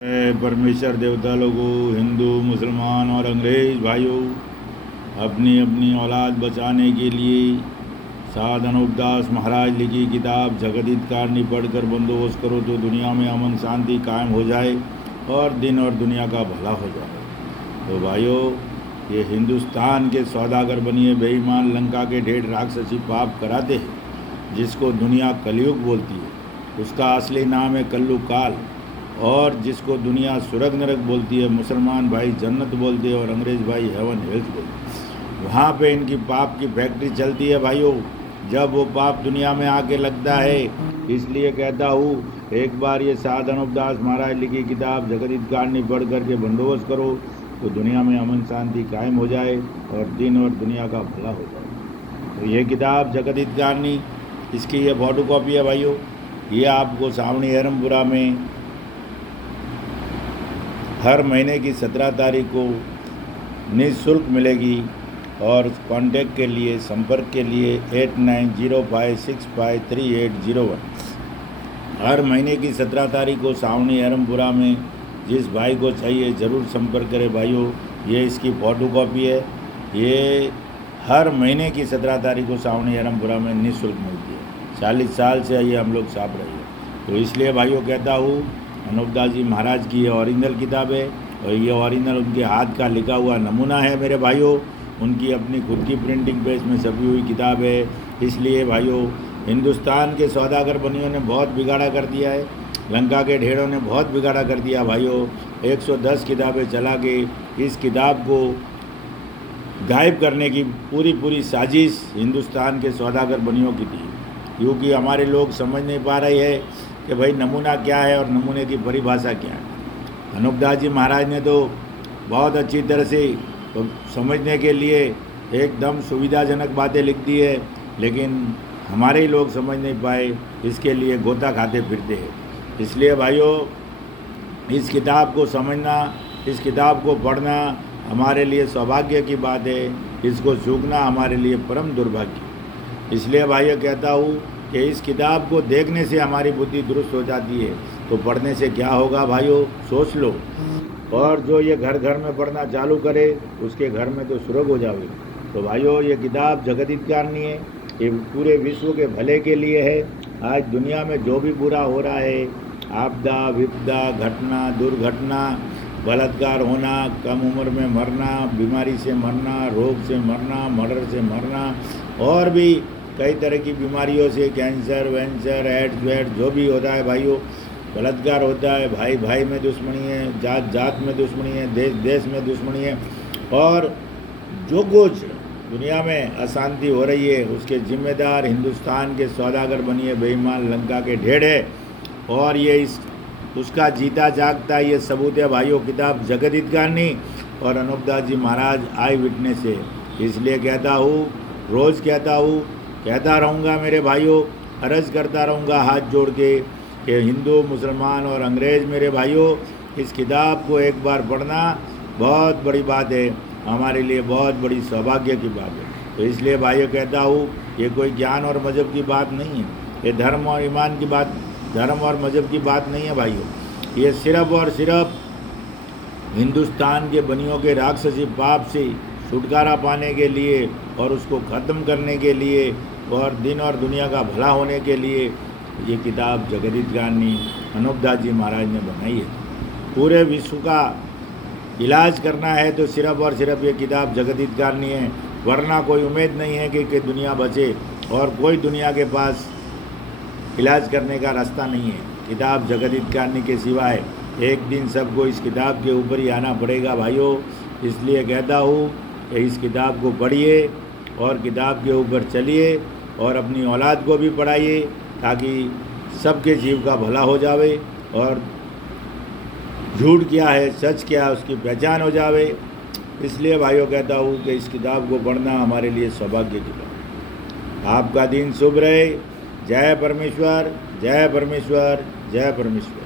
परमेश्वर देवता लोगों, हिंदू, मुसलमान और अंग्रेज भाइयों, अपनी अपनी औलाद बचाने के लिए साध अनूपदास महाराज लिखी किताब जगत कारणी पढ़कर बंदोबस्त करो तो दुनिया में अमन शांति कायम हो जाए और दिन और दुनिया का भला हो जाए। तो भाइयों, ये हिंदुस्तान के सौदागर बनिए बेईमान लंका के ढेर राक्षसी पाप कराते हैं, जिसको दुनिया कलयुग बोलती है। उसका असली नाम है कल्लू काल। और जिसको दुनिया सुरग नरक बोलती है, मुसलमान भाई जन्नत बोलते हैं और अंग्रेज़ भाई हेवन हेल्थ बोलते हैं। वहाँ पे इनकी पाप की फैक्ट्री चलती है भाइयों। जब वो पाप दुनिया में आके लगता है, इसलिए कहता हूँ, एक बार ये साध अनूपदास महाराज लिखी किताब जगत कारणी पढ़ करके बंदोबस्त करो तो दुनिया में अमन शांति कायम हो जाए और दिन और दुनिया का भला हो जाए। तो ये किताब जगत कारणी, इसकी ये फोटो कॉपी है भाइयों। ये आपको सावणी एरमपुरा में हर महीने की 17 तारीख को निःशुल्क मिलेगी। और कांटेक्ट के लिए, संपर्क के लिए 8905653801। हर महीने की 17 तारीख को सावणी एरमपुरा में जिस भाई को चाहिए ज़रूर संपर्क करें भाइयों। ये इसकी फ़ोटो कॉपी है। ये हर महीने की 17 तारीख को सावणी एरमपुरा में निःशुल्क मिलती है। 40 साल से ये हम लोग छाप रहे हैं। तो इसलिए भाइयों कहता हूँ, अनूपदास जी महाराज की ये ओरिजिनल किताब है और ये ओरिजिनल उनके हाथ का लिखा हुआ नमूना है मेरे भाइयों। उनकी अपनी खुद की प्रिंटिंग प्रेस में छपी हुई किताब है। इसलिए भाइयों, हिंदुस्तान के सौदागर बनियों ने बहुत बिगाड़ा कर दिया है, लंका के ढेरों ने बहुत बिगाड़ा कर दिया भाइयों। 110 किताबें चला के इस किताब को गायब करने की पूरी साजिश हिंदुस्तान के सौदागर बनियों की थी। क्योंकि हमारे लोग समझ नहीं पा रहे हैं कि भाई नमूना क्या है और नमूने की परिभाषा क्या है। अनूपदास जी महाराज ने तो बहुत अच्छी तरह से समझने के लिए एकदम सुविधाजनक बातें लिख दी है, लेकिन हमारे ही लोग समझ नहीं पाए, इसके लिए गोता खाते फिरते हैं। इसलिए भाइयों, इस किताब को समझना, इस किताब को पढ़ना हमारे लिए सौभाग्य की बात है। इसको चूकना हमारे लिए परम दुर्भाग्य। इसलिए भाइयों कहता हूँ कि इस किताब को देखने से हमारी बुद्धि दुरुस्त हो जाती है, तो पढ़ने से क्या होगा भाइयों, सोच लो। और जो ये घर घर में पढ़ना चालू करे, उसके घर में तो सुरग हो जाए। तो भाइयों, ये किताब जगत कारणी है। ये पूरे विश्व के भले के लिए है। आज दुनिया में जो भी बुरा हो रहा है, आपदा विपदा, घटना दुर्घटना, बलात्कार होना, कम उम्र में मरना, बीमारी से मरना, रोग से मरना, मर्डर से मरना, और भी कई तरह की बीमारियों से, कैंसर वैंसर एड्स वेड्स जो भी होता है भाइयों, बलात्कार होता है, भाई भाई में दुश्मनी है, जात जात में दुश्मनी है, देश देश में दुश्मनी है, और जो कुछ दुनिया में अशांति हो रही है उसके जिम्मेदार हिंदुस्तान के सौदागर बनिए बेईमान लंका के ढेर है। और ये उसका जीता जागता ये सबूत है भाइयों, किताब जगत कारणी और अनूपदास जी महाराज आई विटनेस है। इसलिए कहता हूँ, रोज़ कहता हूँ, कहता रहूँगा मेरे भाइयों, अर्ज़ करता रहूँगा हाथ जोड़ के कि हिंदू मुसलमान और अंग्रेज़ मेरे भाइयों, इस किताब को एक बार पढ़ना बहुत बड़ी बात है, हमारे लिए बहुत बड़ी सौभाग्य की बात है। तो इसलिए भाइयों कहता हूँ, ये कोई ज्ञान और मज़हब की बात नहीं है, ये धर्म और ईमान की बात, धर्म और मज़हब की बात नहीं है भाइयों। ये सिर्फ़ और सिर्फ हिंदुस्तान के बनियों के राक्षसी पाप से छुटकारा पाने के लिए और उसको ख़त्म करने के लिए और दिन और दुनिया का भला होने के लिए ये किताब जगत कारणी अनूपदास जी महाराज ने बनाई है। पूरे विश्व का इलाज करना है तो सिर्फ़ और सिर्फ ये किताब जगत कारणी है, वरना कोई उम्मीद नहीं है कि दुनिया बचे, और कोई दुनिया के पास इलाज करने का रास्ता नहीं है किताब जगत कारणी के सिवाय। एक दिन सबको इस किताब के ऊपर ही आना पड़ेगा भाइयों। इसलिए कहता हूँ कि इस किताब को पढ़िए और किताब के ऊपर चलिए और अपनी औलाद को भी पढ़ाइए, ताकि सबके जीव का भला हो जावे और झूठ क्या है सच क्या है उसकी पहचान हो जावे। इसलिए भाइयों कहता हूँ कि इस किताब को पढ़ना हमारे लिए सौभाग्य की बात। आपका दिन शुभ रहे। जय परमेश्वर, जय परमेश्वर, जय परमेश्वर।